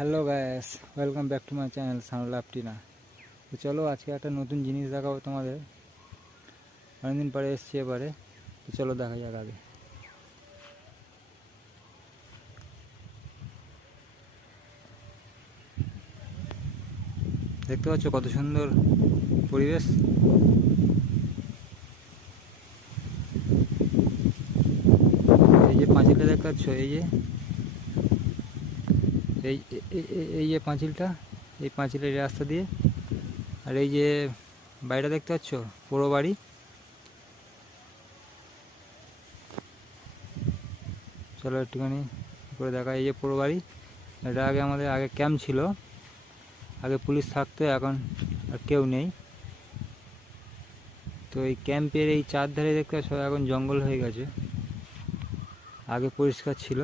Hello guys, welcome back to my channel সানুল আপটিনা। তো চলো আজকে একটা নতুন জিনিস দেখাবো তোমাদের। অনেকদিন পরে এসছি এবারে, তো চলো দেখা যাক আগে। দেখতে পাচ্ছ কত সুন্দর পরিবেশ। এই যে পাঁচিলটা দেখতে পাচ্ছ, এই যে এই এই যে পাঁচিলটা, এই পাঁচিলের রাস্তা দিয়ে, আর এই যে বাড়িটা দেখতে পাচ্ছ, পুরো বাড়ি। চলো একটুখানি করে দেখা। এই যে পুরো বাড়ি, এটা আমাদের আগে ক্যাম্প ছিল, আগে পুলিশ থাকতো, এখন আর কেউ নেই। তো এই ক্যাম্পের এই চারধারে দেখতে পাচ্ছ এখন জঙ্গল হয়ে গেছে, আগে পরিষ্কার ছিল।